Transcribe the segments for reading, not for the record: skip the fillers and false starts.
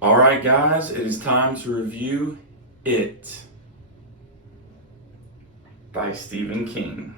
Alright guys, it is time to review It by Stephen King.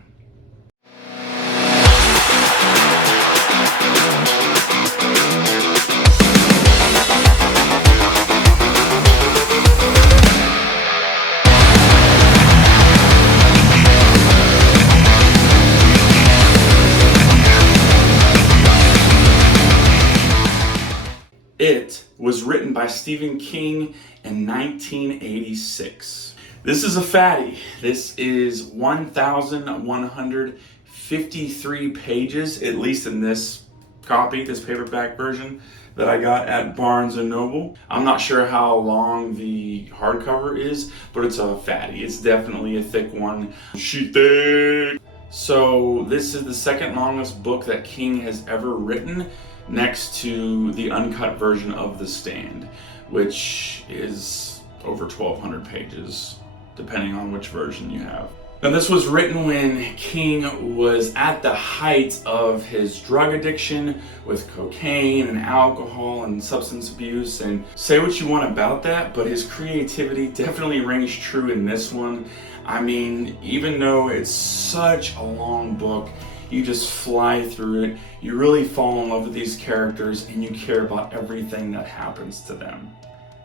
It was written by Stephen King in 1986. This is a fatty. This is 1,153 pages, at least in this copy, this paperback version that I got at Barnes & Noble. I'm not sure how long the hardcover is, but it's a fatty. It's definitely a thick one. She thick! So this is the second longest book that King has ever written, next to the uncut version of The Stand, which is over 1,200 pages, depending on which version you have. Now, this was written when King was at the height of his drug addiction with cocaine and alcohol and substance abuse, and say what you want about that, but his creativity definitely rings true in this one. I mean, even though it's such a long book, you just fly through it, you really fall in love with these characters, and you care about everything that happens to them.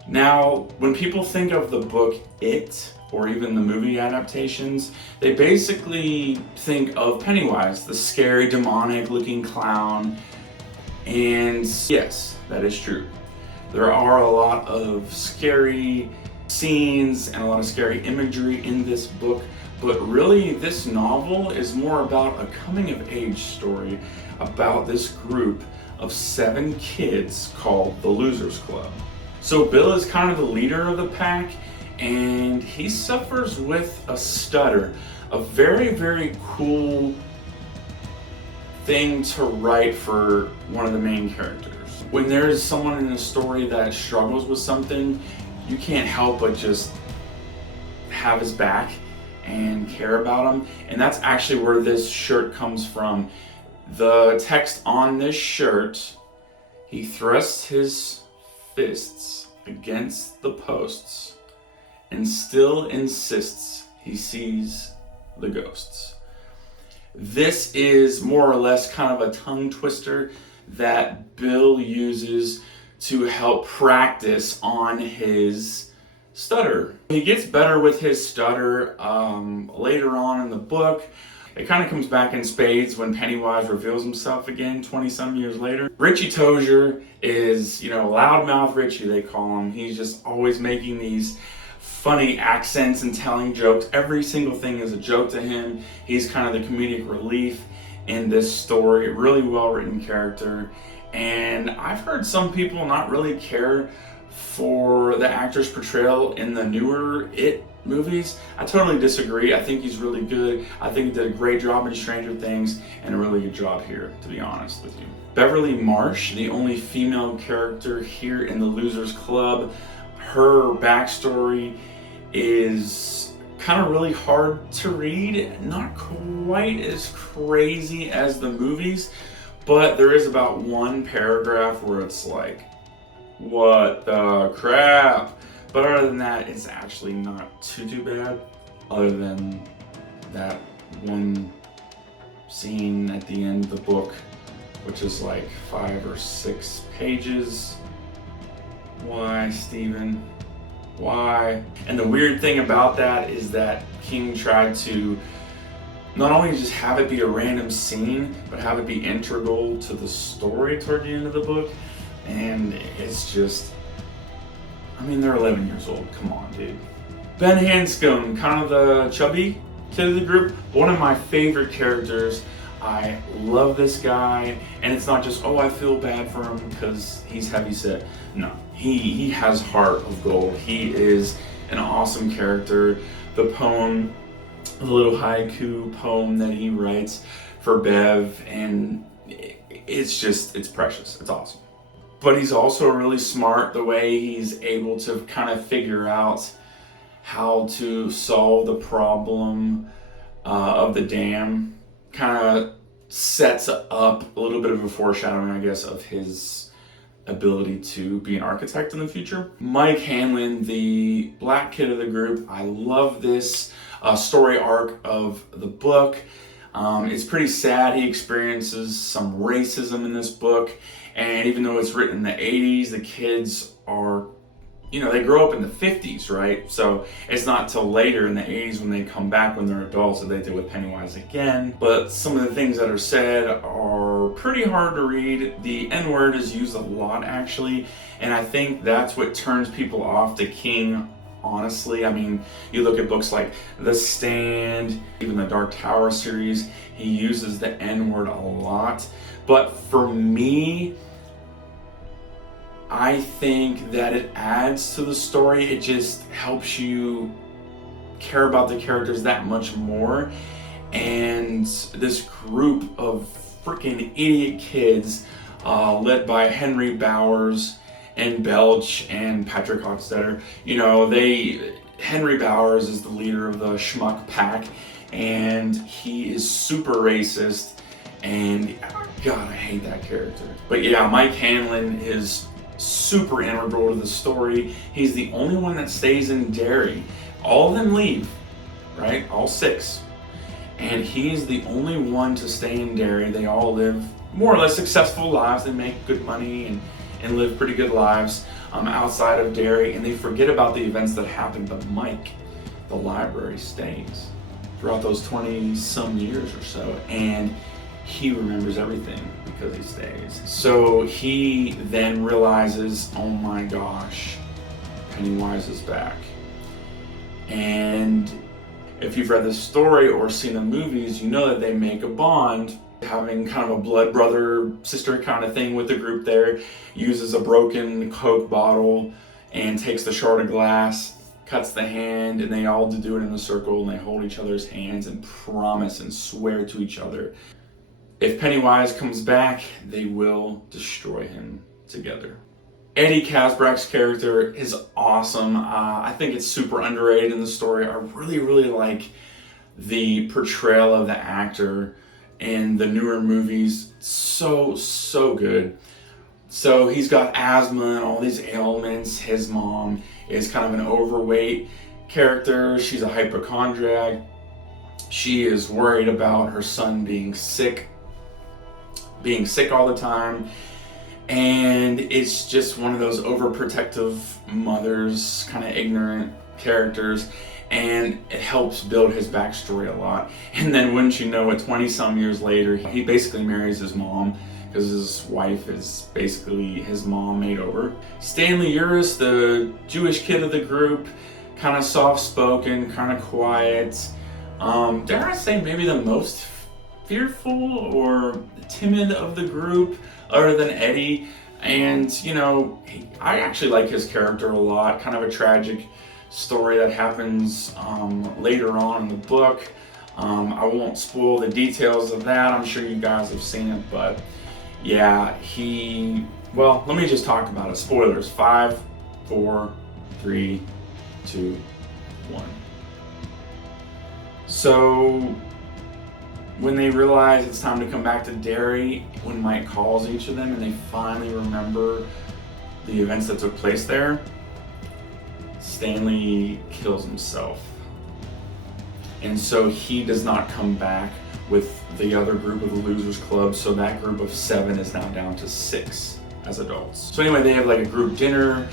Now, when people think of the book It, or even the movie adaptations, they basically think of Pennywise, the scary, demonic-looking clown. And yes, that is true. There are a lot of scary scenes and a lot of scary imagery in this book, but really this novel is more about a coming-of-age story about this group of 7 kids called the Losers Club. So Bill is kind of the leader of the pack, and he suffers with a stutter, a very, very cool thing to write for one of the main characters. When there's someone in a story that struggles with something, you can't help but just have his back and care about him, and that's actually where this shirt comes from. The text on this shirt: he thrusts his fists against the posts and still insists he sees the ghosts. This is more or less kind of a tongue twister that Bill uses to help practice on his stutter. He gets better with his stutter later on in the book. It kind of comes back in spades when Pennywise reveals himself again 20-some years later. Richie Tozier is, loudmouth Richie, they call him. He's just always making these funny accents and telling jokes. Every single thing is a joke to him. He's kind of the comedic relief in this story. Really well-written character. And I've heard some people not really care for the actor's portrayal in the newer It movies. I totally disagree. I think he's really good. I think he did a great job in Stranger Things and a really good job here, to be honest with you. Beverly Marsh, the only female character here in the Losers Club, her backstory is kind of really hard to read. Not quite as crazy as the movies, but there is about one paragraph where it's like, what the crap? But other than that, it's actually not too bad, other than that one scene at the end of the book, which is like 5 or 6 pages. Why, Stephen? Why? And the weird thing about that is that King tried to not only just have it be a random scene, but have it be integral to the story toward the end of the book. And it's just, they're 11 years old. Come on, dude. Ben Hanscom, kind of the chubby kid of the group. One of my favorite characters. I love this guy. And it's not just, I feel bad for him because he's heavyset. No, he has heart of gold. He is an awesome character. The poem, the little haiku poem that he writes for Bev, and it's precious. It's awesome. But he's also really smart, the way he's able to kind of figure out how to solve the problem of the dam. Kind of sets up a little bit of a foreshadowing, I guess, of his ability to be an architect in the future. Mike Hanlon, the black kid of the group, I love this story arc of the book. It's pretty sad. He experiences some racism in this book, and even though it's written in the 80s, the kids are, they grow up in the 50s, right? So it's not till later in the 80s when they come back when they're adults that they deal with Pennywise again. But some of the things that are said are pretty hard to read. The N-word is used a lot, actually, and I think that's what turns people off to King. Honestly, I mean, you look at books like The Stand, even the Dark Tower series, he uses the N-word a lot. But for me, I think that it adds to the story. It just helps you care about the characters that much more. And this group of freaking idiot kids, led by Henry Bowers and Belch and Patrick Hockstetter, Henry Bowers is the leader of the schmuck pack, and he is super racist, and God, I hate that character. But yeah, Mike Hanlon is super integral to the story. He's the only one that stays in Derry. All of them leave, right? All 6. And he's the only one to stay in Derry. They all live more or less successful lives. They make good money and live pretty good lives outside of Derry, and they forget about the events that happened. But Mike, the library, stays throughout those 20-some years or so, and he remembers everything because he stays. So he then realizes, oh my gosh, Pennywise is back. And if you've read the story or seen the movies, you know that they make a bond, having kind of a blood brother sister kind of thing with the group there. Uses a broken Coke bottle and takes the shard of glass, cuts the hand, and they all do it in a circle, and they hold each other's hands and promise and swear to each other, if Pennywise comes back, they will destroy him together. Eddie Casbrack's character is awesome. I think it's super underrated in the story. I really, really like the portrayal of the actor in the newer movies. So good. So he's got asthma and all these ailments. His mom is kind of an overweight character. She's a hypochondriac. She is worried about her son being sick all the time. And it's just one of those overprotective mothers, kind of ignorant characters. And it helps build his backstory a lot. And then wouldn't you know it, 20-some years later, he basically marries his mom, because his wife is basically his mom made over. Stanley Uris, the Jewish kid of the group, kind of soft-spoken, kind of quiet. Dare I say maybe the most fearful or timid of the group, other than Eddie. And, I actually like his character a lot. Kind of a tragic story that happens later on in the book. I won't spoil the details of that. I'm sure you guys have seen it, but yeah, let me just talk about it. Spoilers. 5, 4, 3, 2, 1. So when they realize it's time to come back to Derry, when Mike calls each of them and they finally remember the events that took place there, Stanley kills himself. And so he does not come back with the other group of the Losers Club, so that group of 7 is now down to 6 as adults. So anyway, they have like a group dinner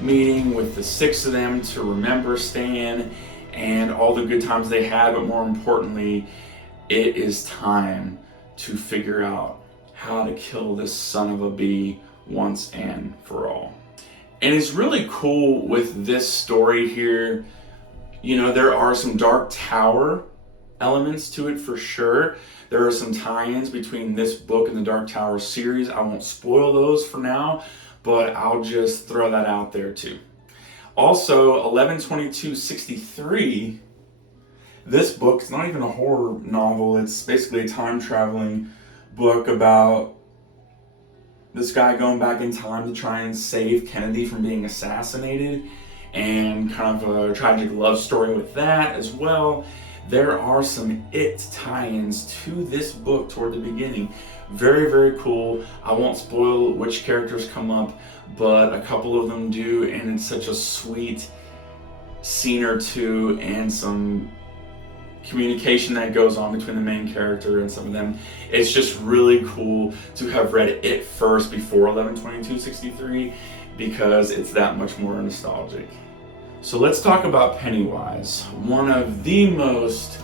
meeting with the 6 of them to remember Stan and all the good times they had, but more importantly, it is time to figure out how to kill this son of a bee once and for all. And it's really cool with this story here. There are some Dark Tower elements to it for sure. There are some tie-ins between this book and the Dark Tower series. I won't spoil those for now, but I'll just throw that out there too. Also, 11/22/63, this book is not even a horror novel. It's basically a time-traveling book about this guy going back in time to try and save Kennedy from being assassinated, and kind of a tragic love story with that as well. there are some It tie-ins to this book toward the beginning. Very, very cool. I won't spoil which characters come up, but a couple of them do, and it's such a sweet scene or two and some communication that goes on between the main character and some of them. It's just really cool to have read it first before 11/22/63 because it's that much more nostalgic. So let's talk about Pennywise, one of the most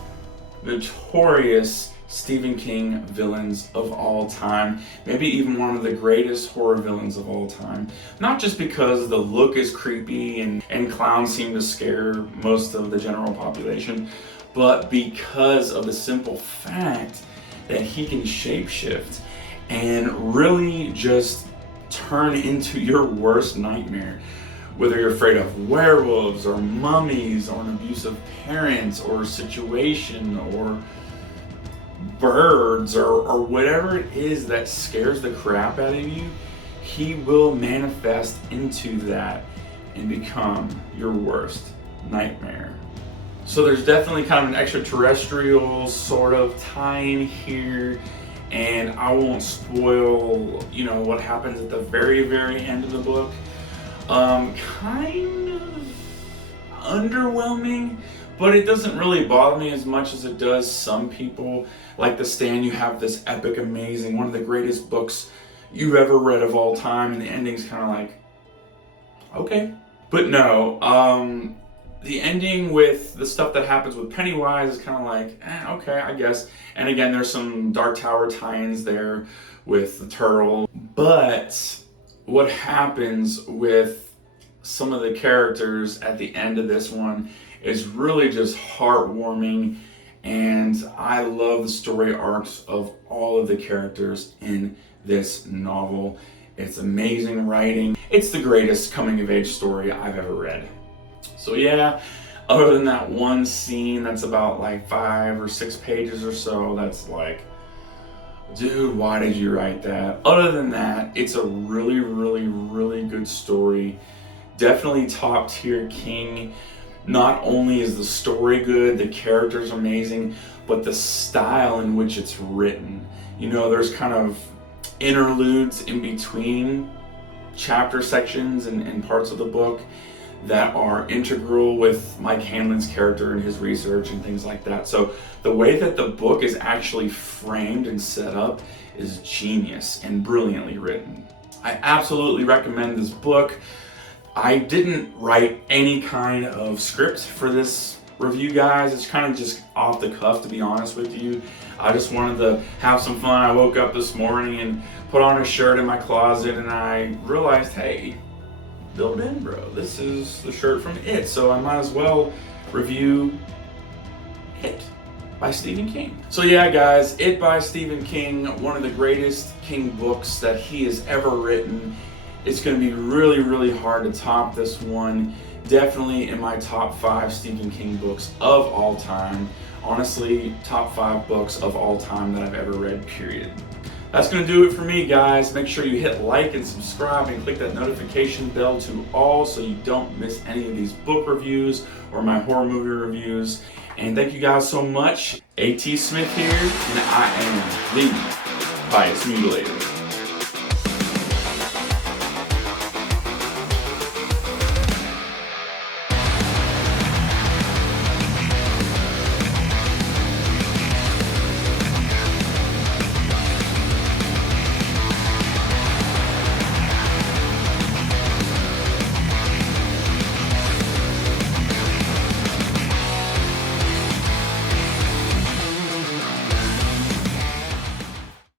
notorious Stephen King villains of all time, maybe even one of the greatest horror villains of all time. Not just because the look is creepy and clowns seem to scare most of the general population, but because of the simple fact that he can shapeshift and really just turn into your worst nightmare. Whether you're afraid of werewolves or mummies or an abusive parent or a situation or birds or whatever it is that scares the crap out of you, he will manifest into that and become your worst nightmare. So there's definitely kind of an extraterrestrial sort of tie-in here, and I won't spoil, what happens at the very, very end of the book. Kind of underwhelming, but it doesn't really bother me as much as it does some people. Like The Stand, you have this epic, amazing, one of the greatest books you've ever read of all time, and the ending's kind of like, okay. But no, the ending with the stuff that happens with Pennywise is kind of like, okay, I guess. And again, there's some Dark Tower tie-ins there with the turtle. But what happens with some of the characters at the end of this one is really just heartwarming, and I love the story arcs of all of the characters in this novel. It's amazing writing. It's the greatest coming of age story I've ever read. So yeah, other than that one scene that's about like 5 or 6 pages or so, that's like, dude, why did you write that? Other than that, it's a really, really, really good story. Definitely top tier King. Not only is the story good, the characters amazing, but the style in which it's written. There's kind of interludes in between chapter sections and parts of the book that are integral with Mike Hanlon's character and his research and things like that. So the way that the book is actually framed and set up is genius and brilliantly written. I absolutely recommend this book. I didn't write any kind of script for this review, guys. It's kind of just off the cuff, to be honest with you. I just wanted to have some fun. I woke up this morning and put on a shirt in my closet, and I realized, hey, build in, bro. This is the shirt from It, so I might as well review It by Stephen King. So yeah, guys, It by Stephen King, one of the greatest King books that he has ever written. It's going to be really, really hard to top this one. Definitely in my top 5 Stephen King books of all time. Honestly, top 5 books of all time that I've ever read, period. That's going to do it for me, guys. Make sure you hit like and subscribe and click that notification bell to all so you don't miss any of these book reviews or my horror movie reviews. And thank you guys so much. A.T. Smith here, and I am the Pious Mutilator.